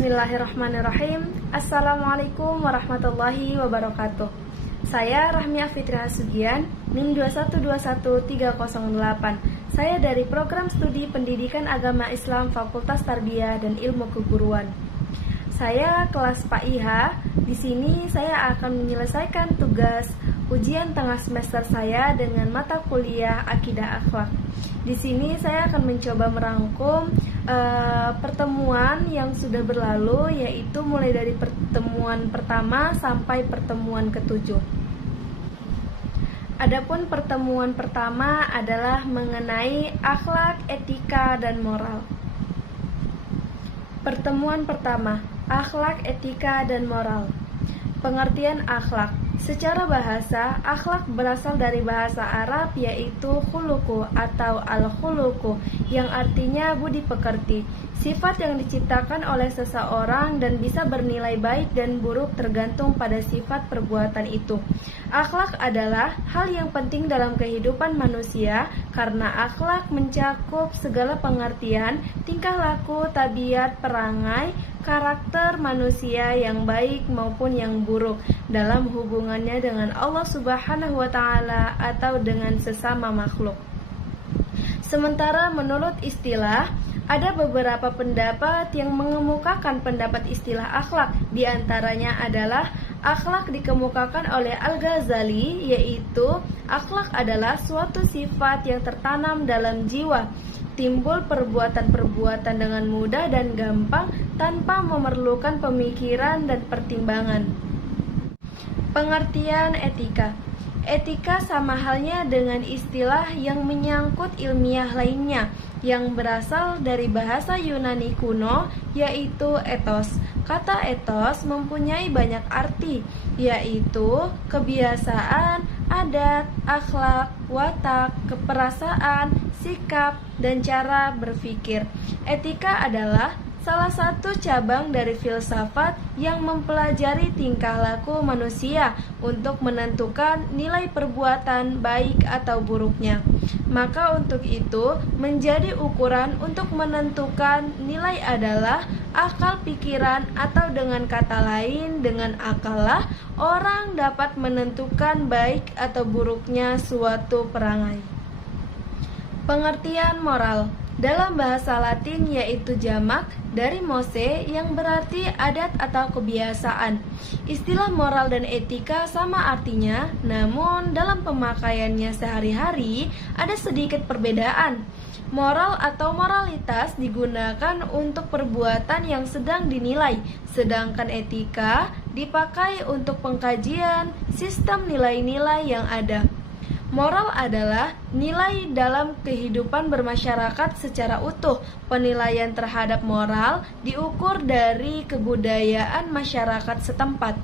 Bismillahirrahmanirrahim. Assalamualaikum warahmatullahi wabarakatuh. Saya Rahmi Fitri Hasugian, NIM 2121308. Saya dari Program Studi Pendidikan Agama Islam Fakultas Tarbiyah dan Ilmu Keguruan. Saya kelas PAIH. Di sini saya akan menyelesaikan tugas ujian tengah semester saya dengan mata kuliah Akidah Akhlak. Di sini saya akan mencoba merangkum pertemuan yang sudah berlalu, yaitu mulai dari pertemuan pertama sampai pertemuan ke-7. Adapun pertemuan pertama adalah mengenai akhlak, etika, dan moral. Pertemuan pertama, akhlak, etika, dan moral. Pengertian akhlak. Secara bahasa, akhlak berasal dari bahasa Arab yaitu khuluqu atau al-khuluqu yang artinya budi pekerti, sifat yang diciptakan oleh seseorang dan bisa bernilai baik dan buruk tergantung pada sifat perbuatan itu. Akhlak adalah hal yang penting dalam kehidupan manusia karena akhlak mencakup segala pengertian, tingkah laku, tabiat, perangai, karakter manusia yang baik maupun yang buruk dalam hubungannya dengan Allah Subhanahu wa Ta'ala atau dengan sesama makhluk. Sementara menurut istilah, ada beberapa pendapat yang mengemukakan pendapat istilah akhlak. Di antaranya adalah akhlak dikemukakan oleh Al-Ghazali, yaitu akhlak adalah suatu sifat yang tertanam dalam jiwa, timbul perbuatan-perbuatan dengan mudah dan gampang tanpa memerlukan pemikiran dan pertimbangan. Pengertian etika. Etika sama halnya dengan istilah yang menyangkut ilmiah lainnya yang berasal dari bahasa Yunani kuno, yaitu etos. Kata etos mempunyai banyak arti, yaitu kebiasaan, adat, akhlak, watak, keperasaan, sikap, dan cara berpikir. Etika adalah salah satu cabang dari filsafat yang mempelajari tingkah laku manusia untuk menentukan nilai perbuatan baik atau buruknya. Maka untuk itu, menjadi ukuran untuk menentukan nilai adalah akal pikiran, atau dengan kata lain, dengan akallah orang dapat menentukan baik atau buruknya suatu perangai. Pengertian moral. Dalam bahasa Latin yaitu jamak dari mose yang berarti adat atau kebiasaan. Istilah moral dan etika sama artinya, namun dalam pemakaiannya sehari-hari ada sedikit perbedaan. Moral atau moralitas digunakan untuk perbuatan yang sedang dinilai, sedangkan etika dipakai untuk pengkajian sistem nilai-nilai yang ada. Moral adalah nilai dalam kehidupan bermasyarakat secara utuh. Penilaian terhadap moral diukur dari kebudayaan masyarakat setempat.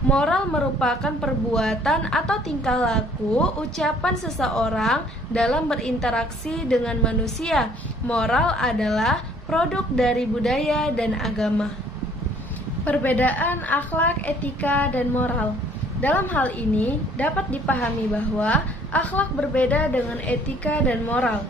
Moral merupakan perbuatan atau tingkah laku ucapan seseorang dalam berinteraksi dengan manusia. Moral adalah produk dari budaya dan agama. Perbedaan akhlak, etika, dan moral. Dalam hal ini dapat dipahami bahwa akhlak berbeda dengan etika dan moral.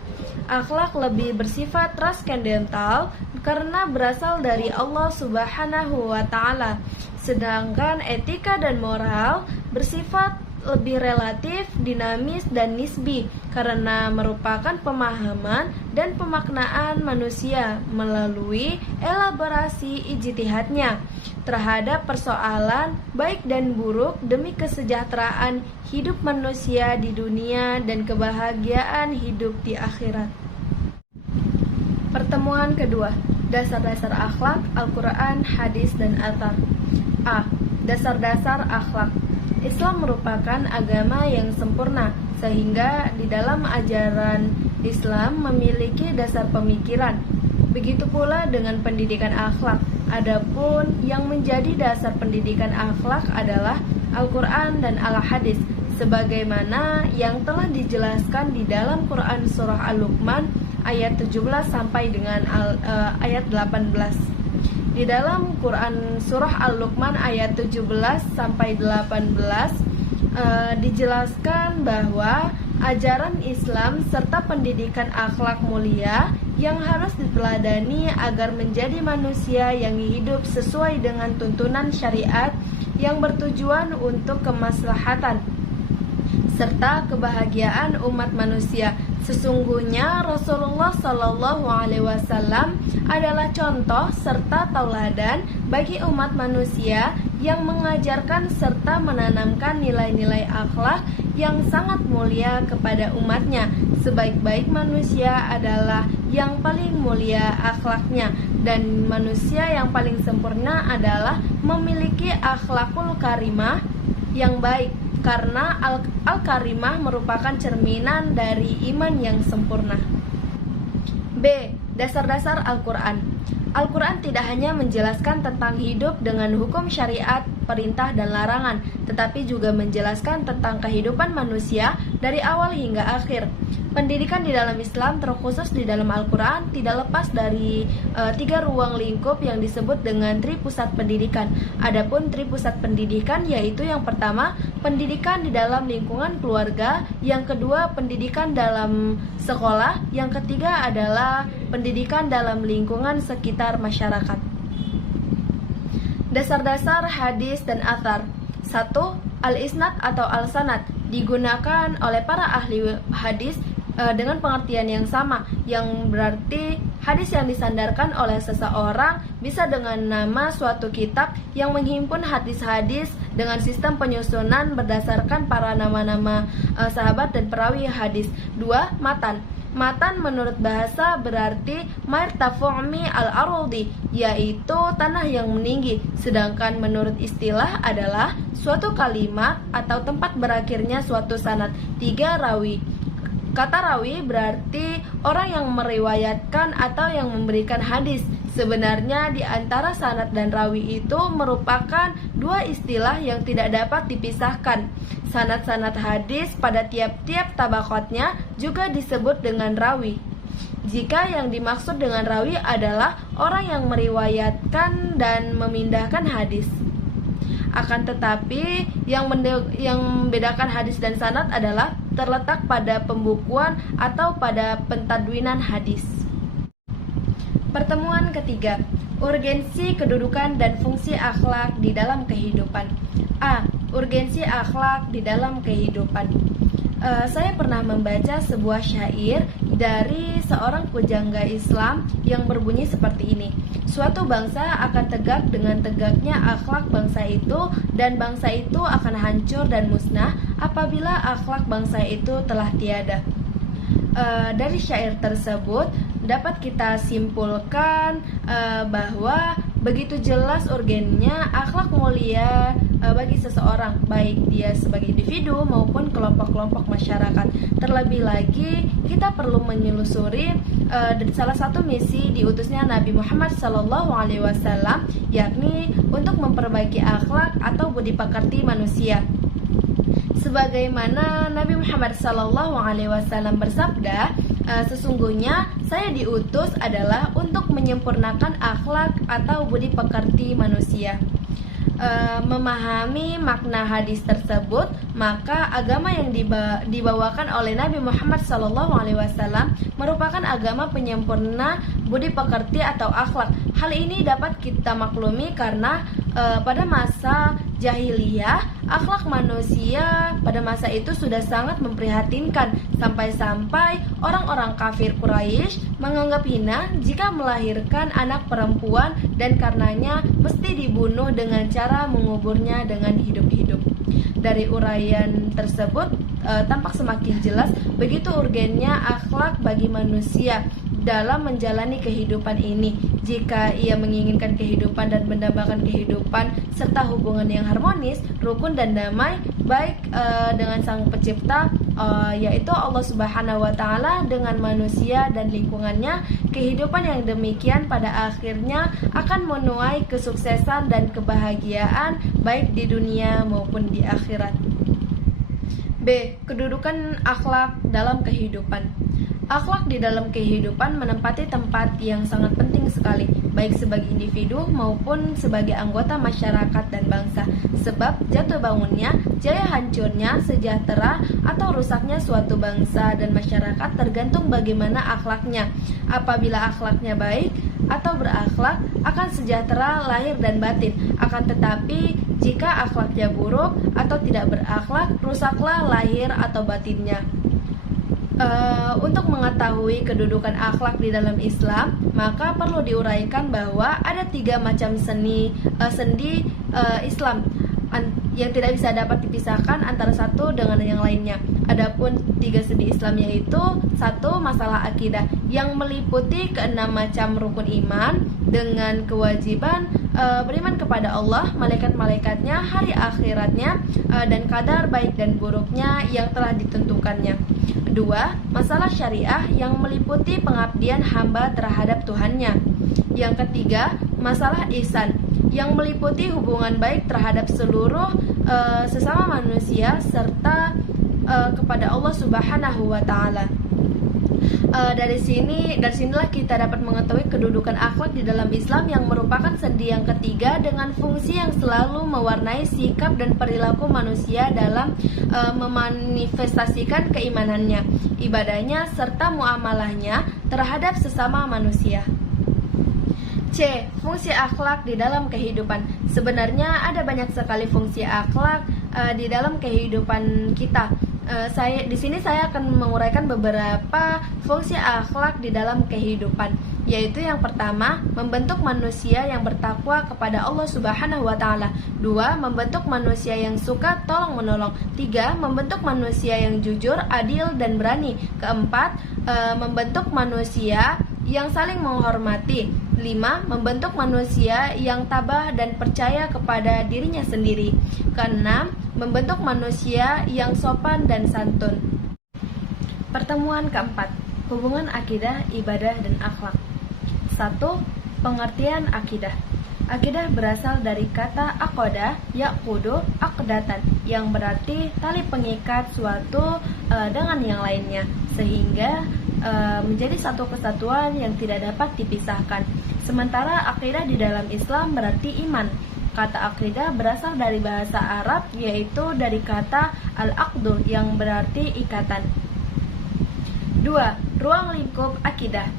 Akhlak lebih bersifat transcendental karena berasal dari Allah Subhanahu wa Ta'ala, sedangkan etika dan moral bersifat lebih relatif, dinamis, dan nisbi karena merupakan pemahaman dan pemaknaan manusia melalui elaborasi ijtihadnya terhadap persoalan baik dan buruk demi kesejahteraan hidup manusia di dunia dan kebahagiaan hidup di akhirat. Pertemuan kedua, dasar-dasar akhlak, Al-Quran, hadis, dan athar. A. Dasar-dasar akhlak. Islam merupakan agama yang sempurna, sehingga di dalam ajaran Islam memiliki dasar pemikiran. Begitu pula dengan pendidikan akhlak. Adapun yang menjadi dasar pendidikan akhlak adalah Al-Quran dan Al-Hadis, sebagaimana yang telah dijelaskan di dalam Quran Surah Al-Luqman ayat 17 sampai dengan ayat 18. Di dalam Quran Surah Al-Luqman ayat 17 sampai 18 dijelaskan bahwa ajaran Islam serta pendidikan akhlak mulia yang harus diteladani agar menjadi manusia yang hidup sesuai dengan tuntunan syariat yang bertujuan untuk kemaslahatan serta kebahagiaan umat manusia. Sesungguhnya Rasulullah Shallallahu Alaihi Wasallam adalah contoh serta tauladan bagi umat manusia yang mengajarkan serta menanamkan nilai-nilai akhlak yang sangat mulia kepada umatnya. Sebaik-baik manusia adalah yang paling mulia akhlaknya, dan manusia yang paling sempurna adalah memiliki akhlakul karimah yang baik, karena al-karimah merupakan cerminan dari iman yang sempurna. B. Dasar-dasar Al-Quran. Al-Quran tidak hanya menjelaskan tentang hidup dengan hukum syariat, perintah dan larangan, tetapi juga menjelaskan tentang kehidupan manusia dari awal hingga akhir. Pendidikan di dalam Islam, terkhusus di dalam Al-Quran, tidak lepas dari 3 ruang lingkup yang disebut dengan tripusat pendidikan. Adapun tripusat pendidikan yaitu yang pertama, pendidikan di dalam lingkungan keluarga, yang kedua, pendidikan dalam sekolah, yang ketiga adalah pendidikan dalam lingkungan sekitar masyarakat. Dasar-dasar hadis dan athar. 1. Al-isnad atau al-sanad digunakan oleh para ahli hadis dengan pengertian yang sama, yang berarti hadis yang disandarkan oleh seseorang bisa dengan nama suatu kitab yang menghimpun hadis-hadis dengan sistem penyusunan berdasarkan para nama-nama sahabat dan perawi hadis. 2. Matan. Matan menurut bahasa berarti martafu'mi al-arudi, yaitu tanah yang meninggi. Sedangkan menurut istilah adalah suatu kalimat atau tempat berakhirnya suatu sanad. 3. Rawi. Kata rawi berarti orang yang meriwayatkan atau yang memberikan hadis. Sebenarnya di antara sanad dan rawi itu merupakan dua istilah yang tidak dapat dipisahkan. Sanad-sanad hadis pada tiap-tiap tabaqatnya juga disebut dengan rawi. Jika yang dimaksud dengan rawi adalah orang yang meriwayatkan dan memindahkan hadis. Akan tetapi yang membedakan hadis dan sanad adalah terletak pada pembukuan atau pada pentadwinan hadis. Pertemuan ketiga, urgensi kedudukan dan fungsi akhlak di dalam kehidupan. A. Urgensi akhlak di dalam kehidupan. Saya pernah membaca sebuah syair dari seorang pujangga Islam yang berbunyi seperti ini. Suatu bangsa akan tegak dengan tegaknya akhlak bangsa itu, dan bangsa itu akan hancur dan musnah apabila akhlak bangsa itu telah tiada. Dari syair tersebut dapat kita simpulkan bahwa begitu jelas urgennya akhlak mulia bagi seseorang, baik dia sebagai individu maupun kelompok-kelompok masyarakat. Terlebih lagi kita perlu menyelusuri salah satu misi diutusnya Nabi Muhammad SAW, yakni untuk memperbaiki akhlak atau budi pekerti manusia. Sebagaimana Nabi Muhammad SAW bersabda, sesungguhnya saya diutus adalah untuk menyempurnakan akhlak atau budi pekerti manusia. Memahami makna hadis tersebut, maka agama yang dibawakan oleh Nabi Muhammad SAW merupakan agama penyempurna budi pekerti atau akhlak. Hal ini dapat kita maklumi karena pada masa jahiliyah, akhlak manusia pada masa itu sudah sangat memprihatinkan, sampai-sampai orang-orang kafir Quraisy menganggap hina jika melahirkan anak perempuan, dan karenanya mesti dibunuh dengan cara menguburnya dengan hidup-hidup. Dari uraian tersebut tampak semakin jelas begitu urgennya akhlak bagi manusia dalam menjalani kehidupan ini. Jika ia menginginkan kehidupan dan mendambakan kehidupan serta hubungan yang harmonis, rukun dan damai, baik dengan Sang Pencipta, yaitu Allah Subhanahu wa Ta'ala, dengan manusia dan lingkungannya, kehidupan yang demikian pada akhirnya akan menuai kesuksesan dan kebahagiaan baik di dunia maupun di akhirat. B. Kedudukan akhlak dalam kehidupan. Akhlak di dalam kehidupan menempati tempat yang sangat penting sekali. baik sebagai individu maupun sebagai anggota masyarakat dan bangsa. Sebab jatuh bangunnya, jaya hancurnya, sejahtera atau rusaknya suatu bangsa dan masyarakat tergantung bagaimana akhlaknya. Apabila akhlaknya baik atau berakhlak, akan sejahtera lahir dan batin. Akan tetapi jika akhlaknya buruk atau tidak berakhlak, rusaklah lahir atau batinnya. Untuk mengetahui kedudukan akhlak di dalam Islam, maka perlu diuraikan bahwa ada 3 macam sendi Islam yang tidak bisa dapat dipisahkan antara satu dengan yang lainnya. Adapun 3 sendi Islam yaitu: 1. Masalah akidah yang meliputi ke-6 macam rukun iman dengan kewajiban beriman kepada Allah, malaikat-malaikatnya, hari akhiratnya, dan kadar baik dan buruknya yang telah ditentukannya. 2. Masalah syariah yang meliputi pengabdian hamba terhadap Tuhannya. Yang ketiga, masalah ihsan yang meliputi hubungan baik terhadap seluruh sesama manusia serta kepada Allah Subhanahu wa taala. Dari sinilah kita dapat mengetahui kedudukan akhlak di dalam Islam yang merupakan sendi yang ketiga dengan fungsi yang selalu mewarnai sikap dan perilaku manusia dalam memanifestasikan keimanannya, ibadahnya serta muamalahnya terhadap sesama manusia. C. Fungsi akhlak di dalam kehidupan. Sebenarnya ada banyak sekali fungsi akhlak di dalam kehidupan kita. Di sini saya akan menguraikan beberapa fungsi akhlak di dalam kehidupan, yaitu yang pertama, membentuk manusia yang bertakwa kepada Allah Subhanahu wa taala. 2. Membentuk manusia yang suka tolong menolong. 3. Membentuk manusia yang jujur, adil dan berani. 4. Membentuk manusia yang saling menghormati. 5. Membentuk manusia yang tabah dan percaya kepada dirinya sendiri. 6. Membentuk manusia yang sopan dan santun. Pertemuan keempat, hubungan akidah, ibadah, dan akhlak. 1. Pengertian akidah. Akidah berasal dari kata aqada, yaqudu, aqdatan, yang berarti tali pengikat suatu dengan yang lainnya, sehingga menjadi satu kesatuan yang tidak dapat dipisahkan. Sementara akidah di dalam Islam berarti iman. Kata akidah berasal dari bahasa Arab, yaitu dari kata al-aqdu yang berarti ikatan. 2. Ruang lingkup akidah.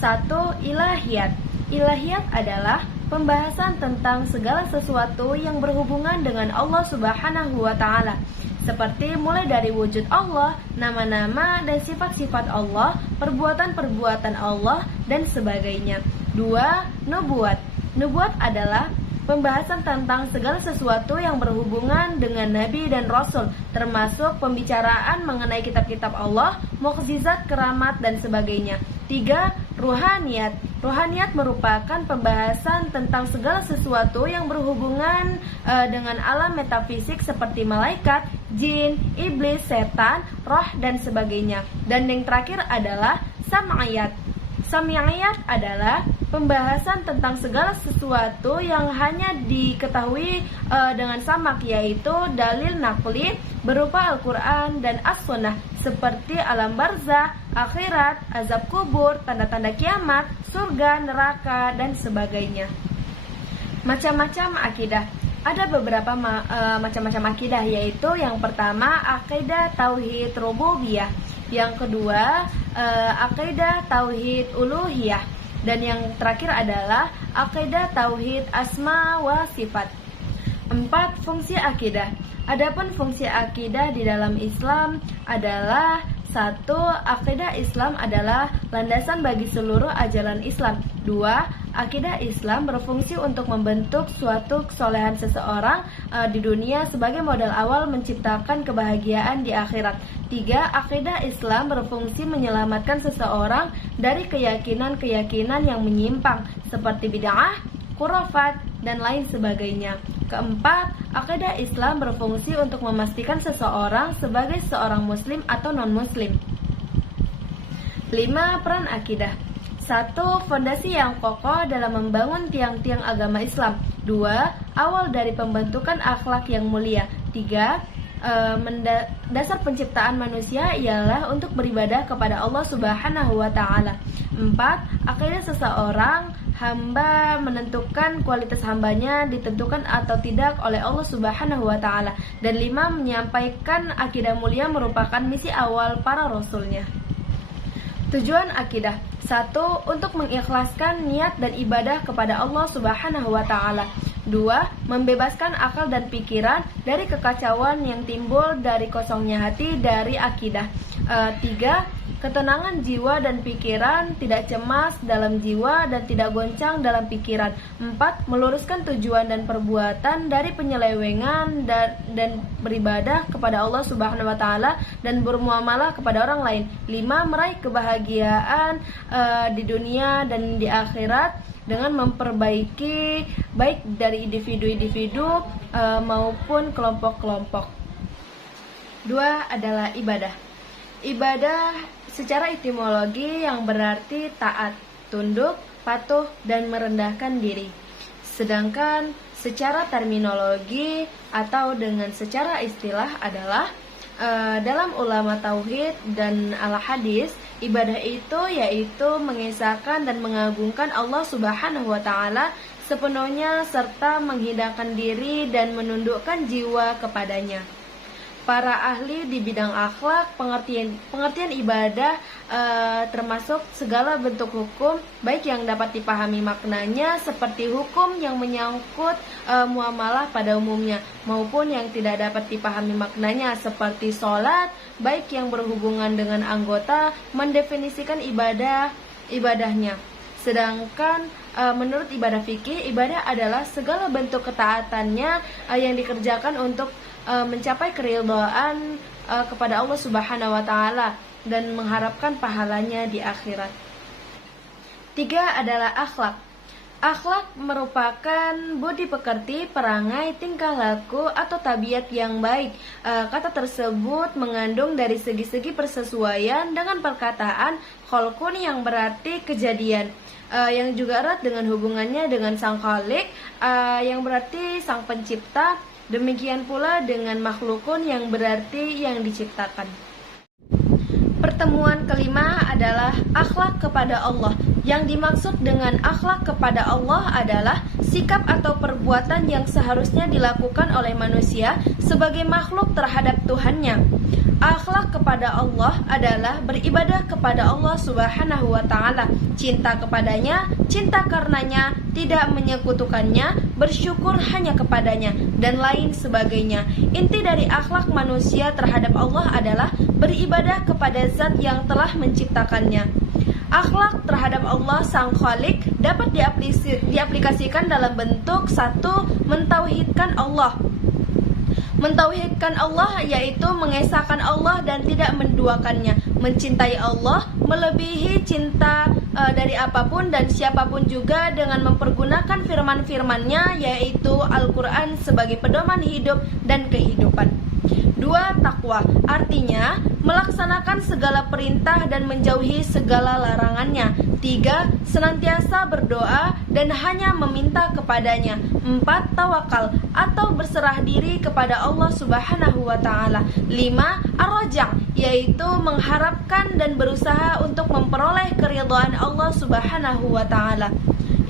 1. Ilahiyat. Ilahiyat adalah pembahasan tentang segala sesuatu yang berhubungan dengan Allah Subhanahu wa taala, seperti mulai dari wujud Allah, nama-nama dan sifat-sifat Allah, perbuatan-perbuatan Allah, dan sebagainya. 2. Nubuat. Nubuat adalah pembahasan tentang segala sesuatu yang berhubungan dengan Nabi dan Rasul, termasuk pembicaraan mengenai kitab-kitab Allah, mukjizat, keramat, dan sebagainya. 3. Ruhaniyat. Ruhaniyat merupakan pembahasan tentang segala sesuatu yang berhubungan dengan alam metafisik seperti malaikat, jin, iblis, setan, roh, dan sebagainya. Dan yang terakhir adalah sam'iyat. Sam'iyat adalah pembahasan tentang segala sesuatu yang hanya diketahui dengan samak, yaitu dalil naqli berupa Al-Quran dan As-Sunnah, seperti alam barzah, akhirat, azab kubur, tanda-tanda kiamat, surga, neraka, dan sebagainya. Macam-macam akidah. Ada beberapa macam-macam akidah, yaitu yang pertama akidah tauhid rububiyah, yang kedua akidah tauhid uluhiyah, dan yang terakhir adalah akidah tauhid asma wa sifat. 4. Fungsi akidah. Adapun fungsi akidah di dalam Islam adalah: 1. Akidah Islam adalah landasan bagi seluruh ajaran Islam. 2. Akidah Islam berfungsi untuk membentuk suatu kesolehan seseorang di dunia sebagai modal awal menciptakan kebahagiaan di akhirat. 3. Akidah Islam berfungsi menyelamatkan seseorang dari keyakinan-keyakinan yang menyimpang seperti bid'ah, khurafat, dan lain sebagainya. 4. Akidah Islam berfungsi untuk memastikan seseorang sebagai seorang muslim atau non-muslim. 5. Peran akidah. 1. Fondasi yang kokoh dalam membangun tiang-tiang agama Islam. 2. Awal dari pembentukan akhlak yang mulia. 3. Dasar penciptaan manusia ialah untuk beribadah kepada Allah Subhanahu wa taala. 4. Akidah seseorang hamba menentukan kualitas hambanya ditentukan atau tidak oleh Allah Subhanahu wa Ta'ala. Dan 5, menyampaikan akidah mulia merupakan misi awal para rasulnya. Tujuan akidah: 1. Untuk mengikhlaskan niat dan ibadah kepada Allah Subhanahu wa Ta'ala. 2. Membebaskan akal dan pikiran dari kekacauan yang timbul dari kosongnya hati dari akidah. 3. Ketenangan jiwa dan pikiran, tidak cemas dalam jiwa dan tidak goncang dalam pikiran. 4. Meluruskan tujuan dan perbuatan dari penyelewengan dan beribadah kepada Allah Subhanahu wa Ta'ala dan bermuamalah kepada orang lain. 5. Meraih kebahagiaan di dunia dan di akhirat dengan memperbaiki baik dari individu-individu maupun kelompok-kelompok. 2 adalah ibadah. Ibadah secara etimologi yang berarti taat, tunduk, patuh, dan merendahkan diri. Sedangkan secara terminologi atau dengan secara istilah adalah dalam ulama tauhid dan al-hadis, ibadah itu yaitu mengesahkan dan mengagungkan Allah Subhanahu wa Ta'ala sepenuhnya serta menghidangkan diri dan menundukkan jiwa kepadanya. Para ahli di bidang akhlak, pengertian ibadah termasuk segala bentuk hukum baik yang dapat dipahami maknanya seperti hukum yang menyangkut muamalah pada umumnya maupun yang tidak dapat dipahami maknanya seperti sholat baik yang berhubungan dengan anggota, mendefinisikan ibadahnya. Sedangkan menurut ibadah fikih, ibadah adalah segala bentuk ketaatannya yang dikerjakan untuk mencapai keridhaan kepada Allah Subhanahu wa Ta'ala dan mengharapkan pahalanya di akhirat. 3 adalah akhlak. Akhlak merupakan budi pekerti, perangai, tingkah laku atau tabiat yang baik. Kata tersebut mengandung dari segi-segi persesuaian dengan perkataan kholqun yang berarti kejadian, yang juga erat dengan hubungannya dengan sang khalik yang berarti sang pencipta. Demikian pula dengan makhlukun yang berarti yang diciptakan. Pertemuan kelima adalah akhlak kepada Allah. Yang dimaksud dengan akhlak kepada Allah adalah sikap atau perbuatan yang seharusnya dilakukan oleh manusia sebagai makhluk terhadap Tuhannya. Akhlak kepada Allah adalah beribadah kepada Allah Subhanahu wa Ta'ala, cinta kepadanya, cinta karenanya, tidak menyekutukannya, bersyukur hanya kepadanya, dan lain sebagainya. Inti dari akhlak manusia terhadap Allah adalah beribadah kepada zat yang telah menciptakannya. Akhlak terhadap Allah Sang Khalik dapat diaplikasikan dalam bentuk 1. Mentauhidkan Allah. Mentauhidkan Allah yaitu mengesahkan Allah dan tidak menduakannya, mencintai Allah melebihi cinta dari apapun dan siapapun juga dengan mempergunakan firman-firman-Nya yaitu Al-Quran sebagai pedoman hidup dan kehidupan. 2. Takwa, artinya melaksanakan segala perintah dan menjauhi segala larangannya. 3. Senantiasa berdoa dan hanya meminta kepadanya. 4. Tawakal atau berserah diri kepada Allah Subhanahu wa Ta'ala. 5. Ar-Raja, yaitu mengharapkan dan berusaha untuk memperoleh keridhaan Allah Subhanahu wa Ta'ala.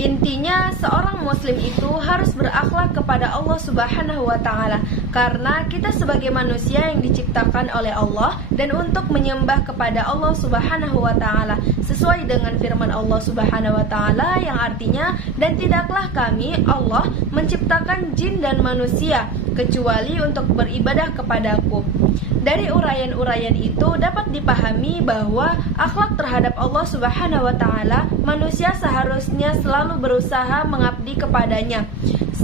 Intinya, seorang muslim itu harus berakhlak kepada Allah Subhanahu wa Ta'ala karena kita sebagai manusia yang diciptakan oleh Allah dan untuk menyembah kepada Allah Subhanahu wa Ta'ala sesuai dengan firman Allah Subhanahu wa Ta'ala yang artinya, dan tidaklah kami Allah menciptakan jin dan manusia kecuali untuk beribadah kepadaku. Dari uraian-uraian itu dapat dipahami bahwa akhlak terhadap Allah Subhanahu wa Ta'ala, manusia seharusnya selalu berusaha mengabdi kepadanya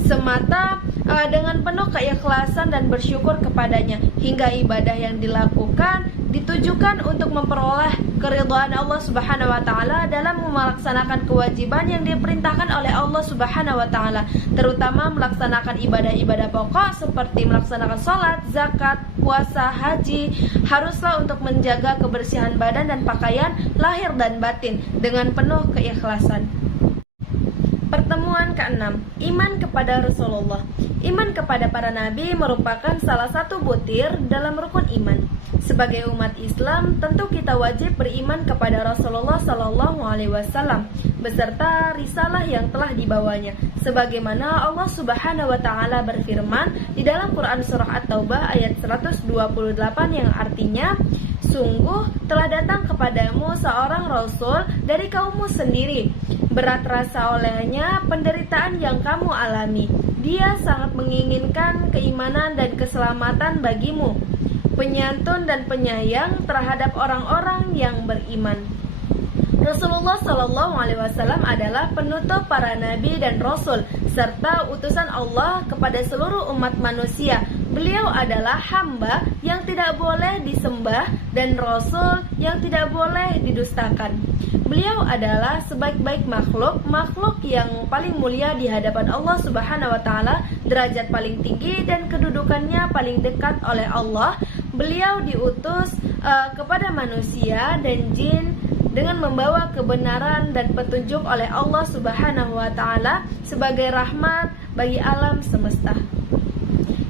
semata dengan penuh keikhlasan dan bersyukur kepadanya hingga ibadah yang dilakukan ditujukan untuk memperoleh keridhaan Allah Subhanahu wa Ta'ala dalam melaksanakan kewajiban yang diperintahkan oleh Allah Subhanahu wa Ta'ala, terutama melaksanakan ibadah-ibadah pokok seperti melaksanakan sholat, zakat, puasa, haji. Haruslah untuk menjaga kebersihan badan dan pakaian lahir dan batin dengan penuh keikhlasan. Pertemuan Pertemuan ke-6, iman kepada Rasulullah. Iman kepada para nabi merupakan salah satu butir dalam rukun iman. Sebagai umat Islam, tentu kita wajib beriman kepada Rasulullah Sallallahu Alaihi Wasallam beserta risalah yang telah dibawanya. Sebagaimana Allah Subhanahu Wa Taala berfirman di dalam Quran surah At-Taubah ayat 128 yang artinya, sungguh telah datang kepadamu seorang Rasul dari kaummu sendiri. Berat rasa olehnya penderitaan yang kamu alami. Dia sangat menginginkan keimanan dan keselamatan bagimu, penyantun dan penyayang terhadap orang-orang yang beriman. Rasulullah Shallallahu Alaihi Wasallam adalah penutup para nabi dan rasul serta utusan Allah kepada seluruh umat manusia. Beliau adalah hamba yang tidak boleh disembah dan rasul yang tidak boleh didustakan. Beliau adalah sebaik-baik makhluk yang paling mulia di hadapan Allah Subhanahu wa taala, derajat paling tinggi dan kedudukannya paling dekat oleh Allah. Beliau diutus kepada manusia dan jin dengan membawa kebenaran dan petunjuk oleh Allah Subhanahu wa taala sebagai rahmat bagi alam semesta.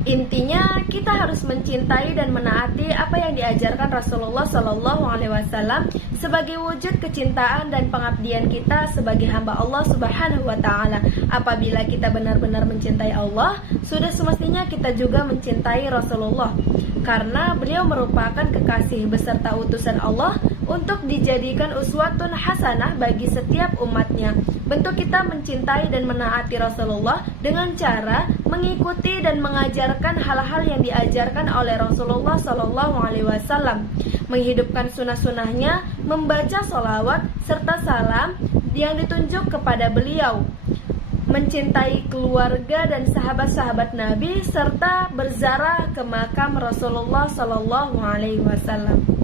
Intinya, kita harus mencintai dan menaati apa yang diajarkan Rasulullah Sallallahu Alaihi Wasallam sebagai wujud kecintaan dan pengabdian kita sebagai hamba Allah Subhanahu Wa Taala. Apabila kita benar-benar mencintai Allah, sudah semestinya kita juga mencintai Rasulullah, karena beliau merupakan kekasih beserta utusan Allah untuk dijadikan uswatun hasanah bagi setiap umatnya. Bentuk kita mencintai dan menaati Rasulullah dengan cara mengikuti dan mengajarkan hal-hal yang diajarkan oleh Rasulullah Sallallahu Alaihi Wasallam, menghidupkan sunnah-sunnahnya, membaca sholawat serta salam yang ditunjuk kepada beliau, mencintai keluarga dan sahabat-sahabat Nabi serta berziarah ke makam Rasulullah Sallallahu Alaihi Wasallam.